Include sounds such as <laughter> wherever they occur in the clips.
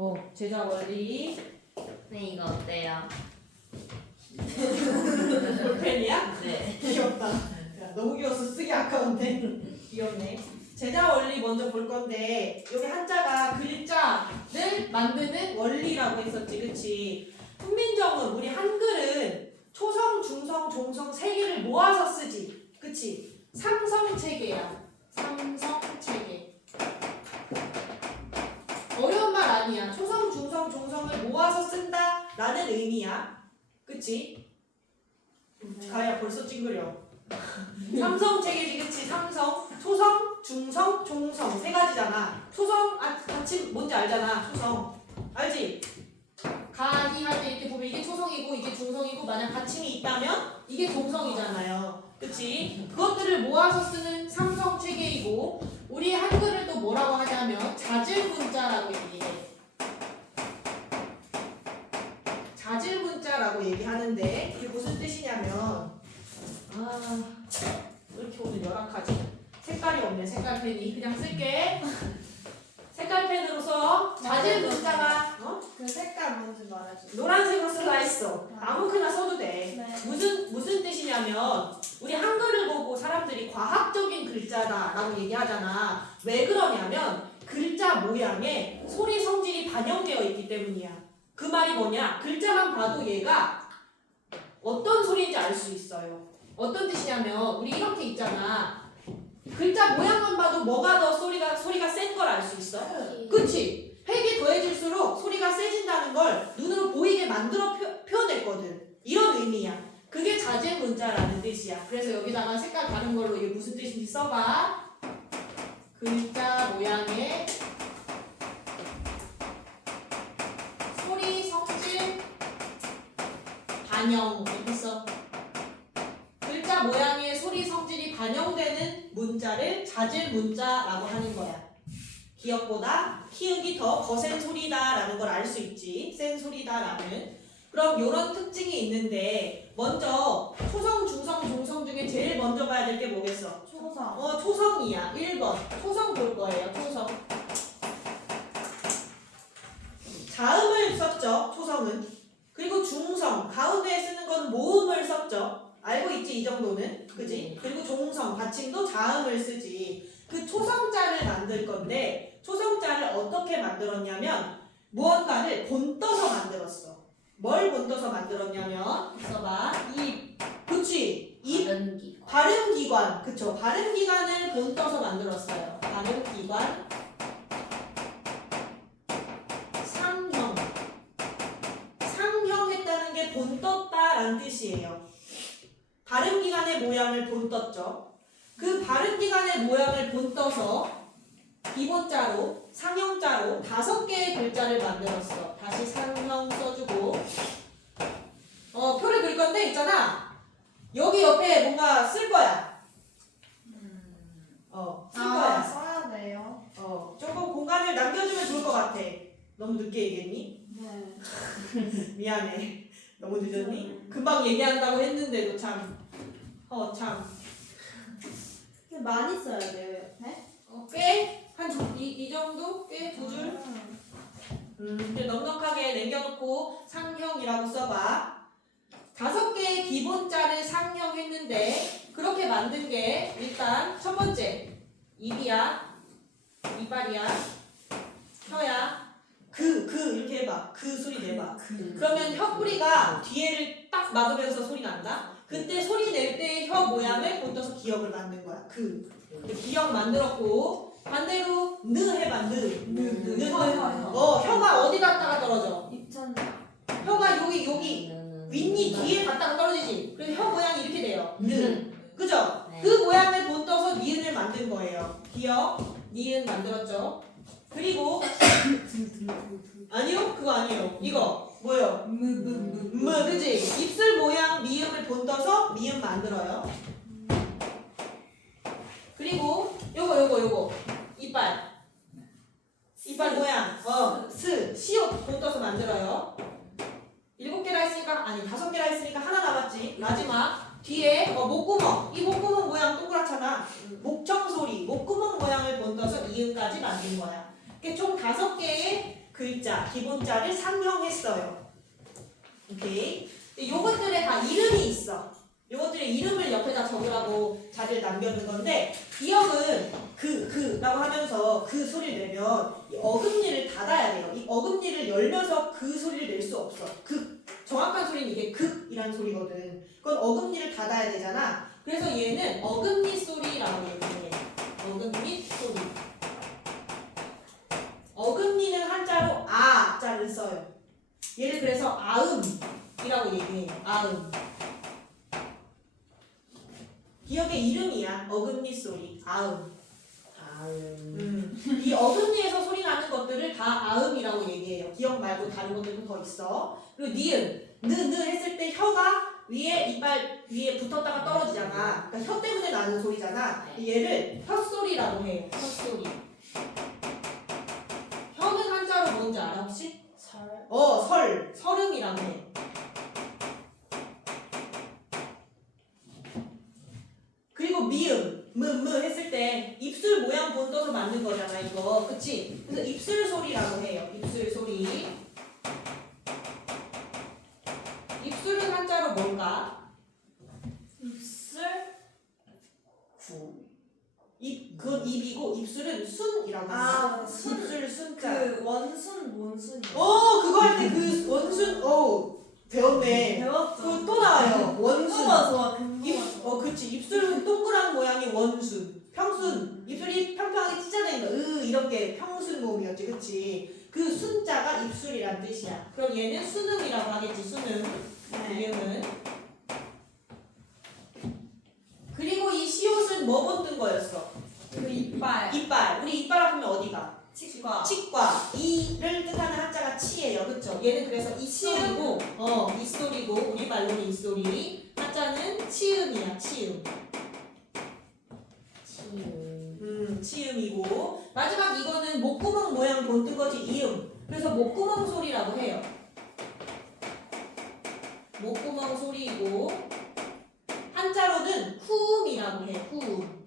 어, 제자 원리. 네 이거 어때요? 볼펜이야? 네. 귀엽다. 야, 너무 귀여워서 쓰기 아까운데. 귀엽네. 제자 원리 먼저 볼 건데 여기 한자가 글자를 만드는 원리라고 했었지, 그치? 훈민정음 우리 한글은 초성, 중성, 종성 세 개를 모아서 쓰지, 그치? 삼성 체계야. 삼성 체계. 어려운 말 아니야. 초성, 중성, 종성을 모아서 쓴다 라는 의미야. 그치? 가야 벌써 찡그려. 삼성 체계지 그치? 삼성, 초성, 중성, 종성 세 가지잖아. 초성 아 같이 뭔지 알잖아. 초성 알지? 가니 할때 이렇게 보면 이게 초성이고 이게 중성이고 만약 받침이 있다면 이게 종성이잖아요. 그치? 그것들을 모아서 쓰는 삼성 체계이고 우리 한글을 또 뭐라고 하냐면 자질 문자라고 얘기해. 자질 문자 라고 얘기하는데 이게 무슨 뜻이냐면 아, 왜 이렇게 오늘 열악하지? 색깔이 없네, 색깔 펜이. 그냥 쓸게. 색깔 펜으로 써. 자질 문자가, 어? 그 색깔 뭔지 말해줘. 노란색으로 쓰라 했어. 아무거나 써도 돼. 네. 무슨, 무슨 뜻이냐면, 우리 한글을 보고 사람들이 과학적인 글자다라고 얘기하잖아. 왜 그러냐면, 글자 모양에 소리 성질이 반영되어 있기 때문이야. 그 말이 뭐냐? 글자만 봐도 얘가 어떤 소리인지 알 수 있어요. 어떤 뜻이냐면 우리 이렇게 있잖아. 글자 모양만 봐도 뭐가 더 소리가 소리가 센 걸 알 수 있어. 그치? 획이 더해질수록 소리가 세진다는 걸 눈으로 보이게 만들어 표, 표현했거든. 이런 의미야. 그게 자제 문자라는 뜻이야. 그래서 여기다가 색깔 다른 걸로 이게 무슨 뜻인지 써봐. 글자 모양의 소리 성질 반영 써. 글자 모양의 소리 성질이 반영되는 문자를 자질 문자라고 하는 거야. 기억보다 키읔이 더 거센 소리다라는 걸 알 수 있지. 센 소리다라는. 그럼 이런 특징이 있는데 먼저 초성, 중성, 종성 중에 제일 먼저 봐야 될 게 뭐겠어? 초성. 어, 초성이야. 1번. 초성 볼 거예요. 초성. 자음을 썼죠. 초성은. 그리고 중성. 가운데에 쓰는 건 모음을 썼죠. 알고 있지 이 정도는. 그지? 그리고 종성. 받침도 자음을 쓰지. 그 초성자를 만들 건데 초성자를 어떻게 만들었냐면 무언가를 본떠서 만들었어. 뭘 본떠서 만들었냐면 써봐. 이 그치. 이 다른 기. 발음 기관, 그쵸? 발음 기관을 본떠서 만들었어요. 발음 기관, 상형. 상형했다는 게 본떴다라는 뜻이에요. 발음 기관의 모양을 본떴죠. 그 발음 기관의 모양을 본떠서 기본자로, 상형자로 다섯 개의 글자를 만들었어. 다시 상형 써주고. 어, 표를 그릴 건데 있잖아. 여기 옆에 뭔가 쓸 거야. 어, 쓸 아, 거야. 써야 돼요. 어, 조금 공간을 남겨주면 좋을 것 같아. 너무 늦게 얘기했니? 네. <laughs> 미안해. 너무 늦었니? 금방 얘기한다고 했는데도 참. 어, 참. 근데 많이 써야 돼요, 옆에. 어, 꽤? 한 두, 이, 이 정도? 꽤 두 줄? 음. 음, 이제 넉넉하게 남겨놓고 상형이라고 써봐. 다섯 개의 기본자를 상형했는데 그렇게 만든 게 일단 첫 번째 입이야, 이빨이야, 혀야. 그, 그 이렇게 해봐. 그 소리 내봐. 그러면 혀 뿌리가 뒤에를 딱 막으면서 소리 난다. 그때 소리 낼 때 혀 모양을 본떠서 기억을 만든 거야. 그. 기억 만들었고 반대로 느 해봐. 느. 느, 느, 느. 혀, 혀, 혀. 어, 혀가 어디 갔다가 떨어져? 입천. 혀가 여기 여기 윗니 뒤에 갔다가 떨어지지. 그래서 혀 모양이 이렇게 돼요. 는. 그죠? 네. 그 모양을 본떠서 니은을 만든 거예요. 기억, 니은 만들었죠. 그리고 아니요, 그거 아니에요. 이거 뭐요? 뭐, 그지? 입술 모양 미음을 본떠서 미음 만들어요. 그리고 요거 요거 요거 이빨 이빨 모양 어 스, 시옷 본떠서 만들어요. 일곱 개라 했으니까 아니 다섯 개라 했으니까 하나 남았지. 마지막 뒤에 어, 목구멍 이 목구멍 모양 동그랗잖아. 목청 소리 목구멍 모양을 본떠서 이음까지 만든 거야. 이렇게 총 다섯 개의 글자, 기본자를 상형했어요. 오케이. 근데 요것들에 다 이름이 있어. 요것들의 이름을 옆에다 적으라고 자리를 남겨둔 건데 기억은 그, 그라고 하면서 그 소리를 내면 이 어금니를 닫아야 돼요. 이 어금니를 열면서 그 소리를 낼 수 없어. 그 정확한 소리는 이게 극이란 소리거든. 그건 어금니를 닫아야 되잖아. 그래서 얘는 어금니 소리라고 얘기해. 어금니 소리. 어금니는 한자로 아자를 써요. 얘를 그래서 아음이라고 얘기해요. 아음. 기억의 이름이야. 어금니 소리. 아음. 다음. 음. 이 어금니에서 소리 나는 것들을 다 아음이라고 얘기해요. 기억 말고 다른 것들도 더 있어. 그리고 니은, 느 느 했을 때 혀가 위에 이빨 위에 붙었다가 떨어지잖아. 그러니까 혀 때문에 나는 소리잖아. 얘를 혀소리라고 해요. 혀소리. 혀는 한자로 뭔지 알아 혹시? 설. 어, 설. 설음이라고 해. 그리고 미음, 무무 했을 때 입술 모양 본떠서 만든 거잖아 이거, 그치? 그래서 입술 소리라고 해요. 입술 소리. 입술은 한자로 뭔가? 입술 구. 입, 그건 입이고 입술은 순이라고. 아, 순. 입술 순자. 그 원순 몬순이 어, 그거 할 때 그 원순, 어 배웠네. 배웠죠. 그거 또 나와요. 원순. 좋아 좋아 입, 금방 좋아. 어, 그치. 입술은 동그란 모양이 원순. 평순. 입술이 평평하게 찢어진 거. 으, 이렇게 평순 몸이었지. 그치. 그 순자가 입술이란 뜻이야. 그럼 얘는 순음이라고 하겠지. 순음. 네. 이음은. 그리고 이 시옷은 뭐 본뜬 거였어? 그 이빨 이빨. 우리 이빨 아프면 어디가? 치과 치과. 이를 뜻하는 한자가 치예요. 그쵸? 얘는 그래서 이소리고, 어, 이소리고, 우리 말로는 이소리. 한자는 치음이야. 치음. 치음. 음, 치음이고 마지막 이거는 목구멍 모양 본뜬 거지 이음. 그래서 목구멍 소리라고 해요. 목구멍 소리이고 한자로는 후음이라고 해. 후음.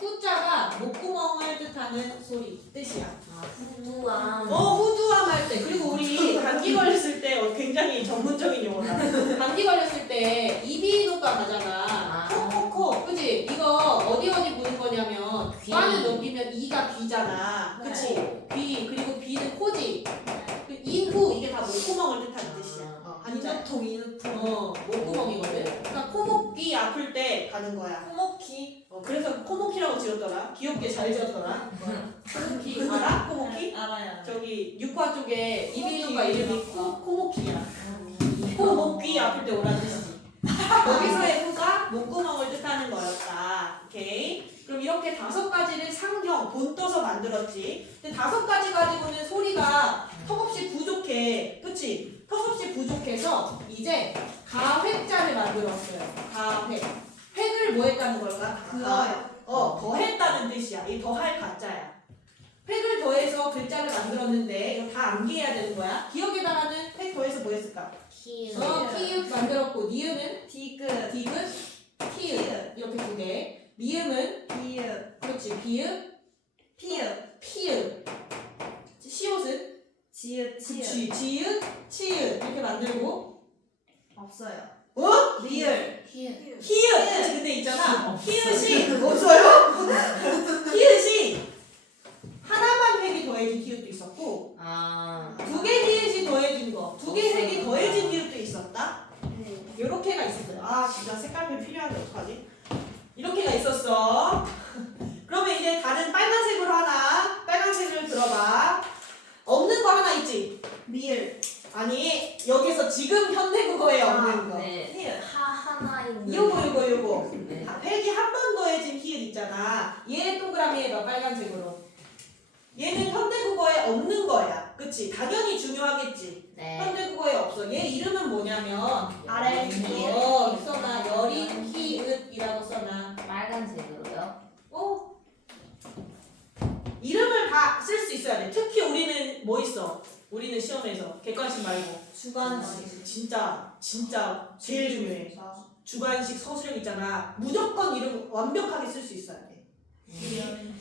후자가 목구멍을 뜻하는 소리 뜻이야. 아, 후두암. 어 후두암 할 때 그리고 우리 감기 걸렸을 때 어, 굉장히 전문적인 용어다. 감기 걸렸을 때 이비인후과 가잖아. 아. 코코코 그지? 이거 어디 어디 부는 거냐면 귀. 과는 넘기면 이가 귀잖아. 네. 그치? 귀 그리고 비는 코지. 그 인후 이게 다 목구멍을 뜻하는 뜻이야. 어, 한자. 인후통 인후통 어 목구멍이거든. 그러니까 코목귀 아플 때 가는 거야. 코목키 어, 그래서 코목키라고 지었더라. 귀엽게 잘 지었더라. 코목키 알아? 코목키? 알아요 저기 육화 쪽에 코목키. 이름이 코 코목키야. 코목귀 아플 때 오라는 뜻이지. 여기서의 <laughs> 후가 목구멍을 뜻하는 거였다. 오케이. 그럼 이렇게 다섯 가지를 상형 본 떠서 만들었지. 근데 다섯 가지 가지고는 소리가 턱없이 부족해. 그치? 턱없이 부족해서 이제 가획자를 만들었어요. 가획. 획을 뭐 했다는 걸까? 그어요 어, 더했다는 뜻이야. 이 더할 가짜야. 획을 더해서 글자를 만들었는데 이거 다 암기해야 되는 거야. 기억에다가는 획 더해서 뭐 했을까? 키음. 어, 키읔 만들었고 니은은 디귿 디귿, 키읔 이렇게 두 개. 미음은? 비읍. 그렇지 비읍, 피읍. 피읍. 시옷은? 지읒 치읒 그치 지읒, 치읒. 이렇게 만들고. 없어요. 어? 리을 키음. 히읗. 근데 있잖아. 히읗이 없어요? <laughs> 히읗이 하나만 획이 더해진 히읗도 있었고 아. 두 개 히읗이 더해진 거, 두 개 획이 더해진 히읗도 있었다. 네. 요렇게가 있었어요. 아 진짜 색깔별 필요한데 어떡하지? 이렇게가 있었어. 그러면 이제 다른 빨간색으로 하나, 빨간색을 들어봐. 없는 거 하나 있지? 리을 아니 여기서 지금 현대국어에 없는 거. 네. 피읍 하 하나 있는. 요거 요거 요거. 네. 아, 획이 한 번 더해진 히읗 있잖아. 얘 동그라미 빨간색으로. 얘는 현대국어에 없는 거야. 그치? 당연히 중요하겠지. 네. 현대국어에 없어. 얘 이름은 뭐냐면 아래 어 써놔 여린 히읗이라고 써놔. 빨간색으로요. 어 이름을 다 쓸 수 있어야 돼. 특히 우리는 뭐 있어? 우리는 시험에서 객관식 말고 주관식 진짜 진짜 제일 중요해. 주관식 서술형 있잖아. 무조건 이름 완벽하게 쓸 수 있어야 돼.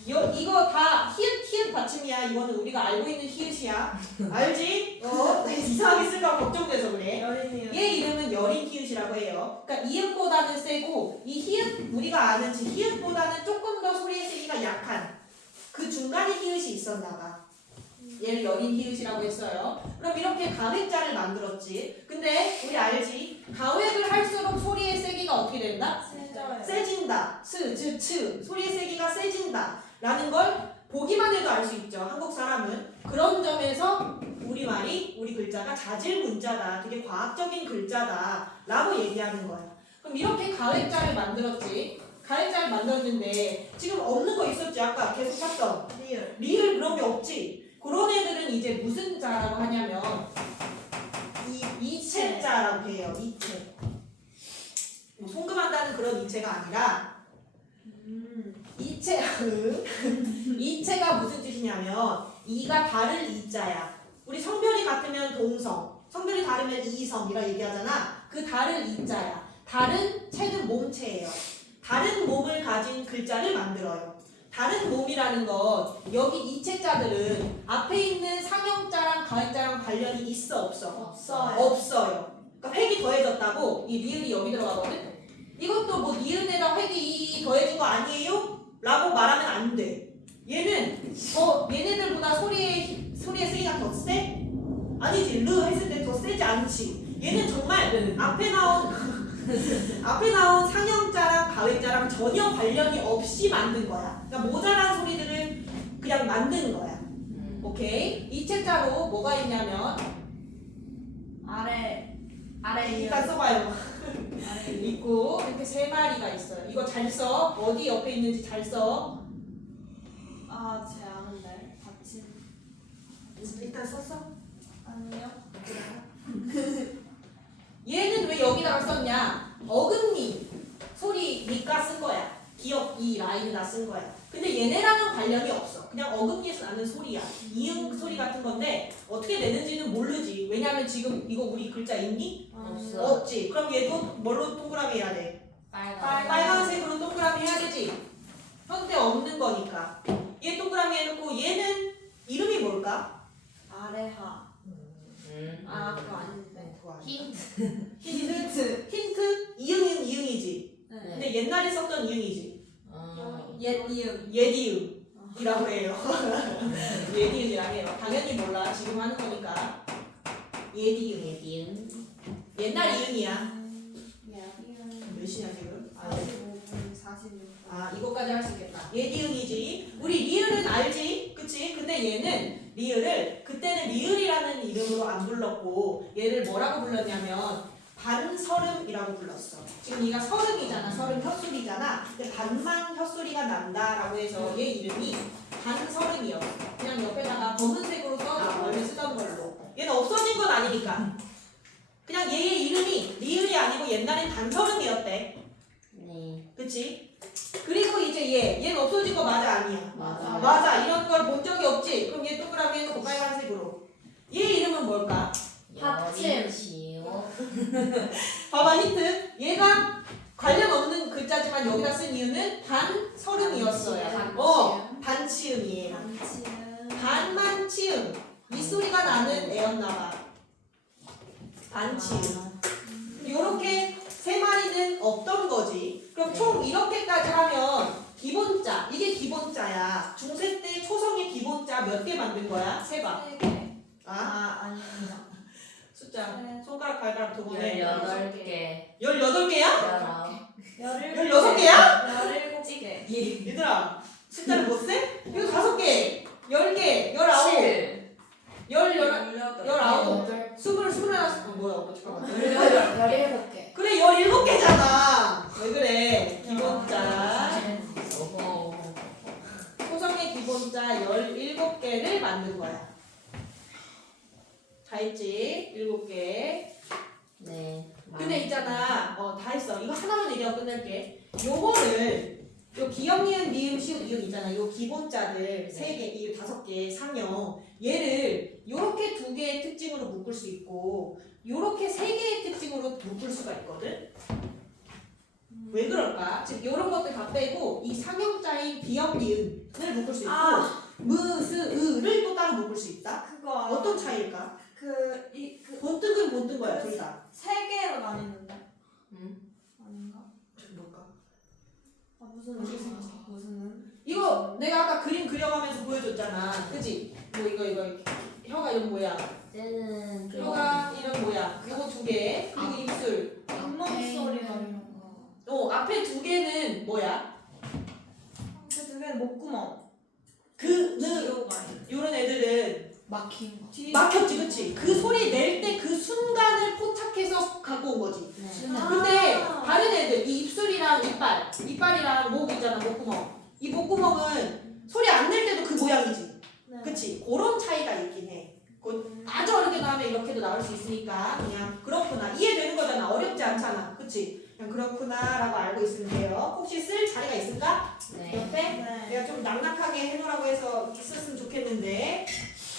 여, 이거 다 히읗 히읗 받침이야. 이거는 우리가 알고 있는 히읗이야. 알지? 어? <laughs> 이상하게 쓸까 걱정돼서 그래. 여린이요. 얘 이름은 여린 히읗이라고 해요. 그러니까 이음보다는 세고 이 히읗 우리가 아는 지 히읗보다는 조금 더 소리의 세기가 약한 그 중간에 히읗이 있었나 봐. 얘를 여린 히읗이라고 했어요. 그럼 이렇게 가획자를 만들었지. 근데 우리 알지? 가획을 할수록 소리의 세기가 어떻게 된다? 세진다. 스, 즈, 츠. 소리의 세기가 세진다. 라는 걸 보기만 해도 알 수 있죠. 한국 사람은. 그런 점에서 우리말이, 우리 글자가 자질 문자다. 되게 과학적인 글자다. 라고 얘기하는 거야. 그럼 이렇게 가획자를 만들었지. 가획자를 만들었는데 지금 없는 거 있었지. 아까 계속 찾던. 리얼. 리을 그런 게 없지. 그런 애들은 이제 무슨 자라고 하냐면 이 이체자라고 해요. 이체. 뭐 송금한다는 그런 이체가 아니라 음. 이체 <laughs> 이체가 무슨 뜻이냐면 이가 다를 이자야. 우리 성별이 같으면 동성, 성별이 다르면 이성이라 얘기하잖아. 그 다를 이자야. 다른 체는 몸체예요. 다른 몸을 가진 글자를 만들어요. 다른 몸이라는 건 여기 이체자들은 앞에 있는 상형자랑 가액자랑 관련이 있어 없어? 없어요. 없어요. 그러니까 획이 더해졌다고 이 리을이 여기 들어가거든. 이것도 뭐 니은에다 획이 이 더해진 거 아니에요? 라고 말하면 안 돼. 얘는 더 얘네들보다 소리의 소리의 세기가 더 세? 아니지. 르 했을 때 더 세지 않지. 얘는 정말 앞에 나온 <laughs> 앞에 나온 상형자랑 가획자랑 전혀 관련이 없이 만든 거야. 그러니까 모자란 소리들을 그냥 만드는 거야. 음. 오케이. 이 책자로 뭐가 있냐면 아래. 아래. 일단 써봐요. 리얼. <laughs> 있고 이렇게 세 마리가 있어요. 이거 잘 써. 어디 옆에 있는지 잘 써. 아, 제 아는데. 받침. 일단 썼어. 아니요. <laughs> 얘는 왜 여기다가 썼냐? 어금니 소리 니까 쓴 거야. 기억 이 라인에다 쓴 거야. 근데 얘네랑은 관련이 없어. 그냥 어금니에서 나는 소리야. 이응 소리 같은 건데 어떻게 내는지는 모르지. 왜냐면 지금 이거 우리 글자 있니? 없어. 없지. 그럼 얘도 뭘로 동그라미 해야 돼? 빨간. 빨간색으로 동그라미 해야 되지. 현재 없는 거니까. 얘 동그라미 해놓고 얘는 이름이 뭘까? 아래하. 음. 아, 그거 아닌데. 힌트. 힌트. 힌트? 이응은 이응이지. 네. 근데 옛날에 썼던 이응이지. 어. 옛 이응. 예디응이라고 해요. <laughs> 예디응이라고 해요. 당연히 몰라. 지금 하는 거니까. 예디응. 예디은. 옛날 이응이야. 예. 이응. 몇 시냐 지금? 아, 45분 46분. 아 이거까지 할 수 있겠다. 예디응이지. 우리 리을은 알지? 그치? 근데 얘는 리을을 그때는 리을이라는 이름으로 안 불렀고 얘를 뭐라고 불렀냐면 반서름이라고 불렀어. 지금 얘가 서름이잖아. 서름 혓소리잖아. 근데 반만 혓소리가 난다라고 해서 얘 이름이 반서름이었어. 그냥 옆에다가 검은색으로 써서 원래 쓰던 걸로. 얘는 없어진 건 아니니까. 그냥 얘의 이름이 리을이 아니고 옛날엔 반서름이었대. 네. 그치? 그리고 이제 얘, 얘는 없어진 거 맞아 아니야? 맞아. 맞아 이런 걸 본 적이 없지? 그럼 얘 동그라미 해놓고 빨간색으로 얘 이름은 뭘까? 받침. 여리시오. <laughs> 봐봐 힌트 얘가 관련 없는 글자지만 여기다 쓴 이유는 반서름이었어요 어 반치음이에요 반치은. 반만 치음 윗소리가 나는 애였나봐 반치음 요렇게 세 마리는 없던 거지. 그럼 총 이렇게까지 하면 기본자 이게 기본자야. 중세 때 초성의 기본자 몇 개 만든 거야? 세봐. 세 개. 아 아, 아닙니다. <laughs> 숫자 네. 손가락 발가락 두 번에 열여덟 개. 열여덟 개야? 열아홉. 열여섯 개야? 열일곱 개. 얘들아 숫자를 못 세? 이거 다섯 개, 열 개, 열아홉, 칠. 열 열. 열아홉. 스물 스물 하나 어, 뭐야? 어, 잠깐만. 열일곱 개. 그래 열일곱 개잖아. 왜 그래? 기본자. 오호. 초성의 기본자 17개를 만든 거야. 다 했지? 7개. 네. 근데 있잖아. 어, 다 했어. 이거 하나만 얘기하고 끝낼게. 요거를 요 기억, 니은, 미음, 시옷, 이음 있잖아. 요 기본자들 세 개, 이 다섯 개, 상형. 얘를 요렇게 두 개의 특징으로 묶을 수 있고 요렇게 세 개의 특징으로 묶을 수가 있거든. 왜 그럴까? 즉 이런 것들 다 빼고 이 상형자인 비형 비은을 묶을 수 있고 아 무 스 으를 또 따로 묶을 수 있다. 그거 알아. 어떤 차이일까? 그 이 그 본뜬은 본뜬 거야 둘 다. 세 개로 나뉘는데 음. 아닌가? 뭘까? 아 무슨 모르겠어. 무슨 이거 내가 아까 그림 그려가면서 보여줬잖아. 그지? 뭐 이거 이거 이렇게. 혀가 이런 모양. 쟤는 그 혀가 이런 모양. 이거 두 개. 그리고 입술. 이런 거. 어 앞에 두 개는 뭐야? 그두 개는 목구멍. 그는 요런 애들은 막힌 거. 뒤. 막혔지, 그치? 그 소리 낼 때 그 순간을 포착해서 갖고 온 거지. 네. 아. 근데 다른 애들, 이 입술이랑 이빨, 이빨이랑 목 있잖아, 목구멍. 이 목구멍은 소리 안 낼 때도 그 모양이지. 네. 그치? 그런 차이가 있긴 해. 그 아주 어렵게 나오면 이렇게도 나올 수 있으니까 그냥 그렇구나. 이해되는 거잖아. 어렵지 않잖아. 그치? 그냥 그렇구나 라고 알고 있으면 돼요. 혹시 쓸 자리가 있을까? 네. 옆에? 네. 내가 좀 낙낙하게 해놓으라고 해서 있었으면 좋겠는데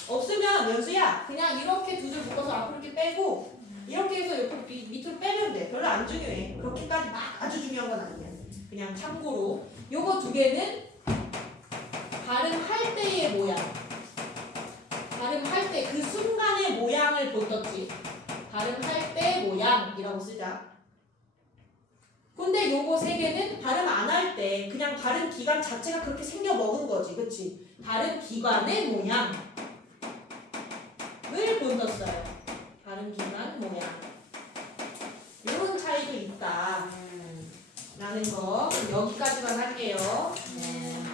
없으면 연수야. 그냥 이렇게 두 줄 묶어서 앞으로 이렇게 빼고 이렇게 해서 옆으로 밑- 밑으로 빼면 돼. 별로 안 중요해. 그렇게까지 막 아주 중요한 건 아니야. 그냥 참고로. 요거 두 개는 발음할 때의 모양. 발음할 때 그 순간의 모양을 본떴지. 발음할 때 모양이라고 쓰자. 근데 요거 세 개는 발음 안 할 때 그냥 발음 기관 자체가 그렇게 생겨 먹은 거지, 그치? 발음 기관의 모양 을 본떴어요. 발음 기관 모양. 이런 차이도 있다. 음. 라는 거 여기까지만 할게요. 네.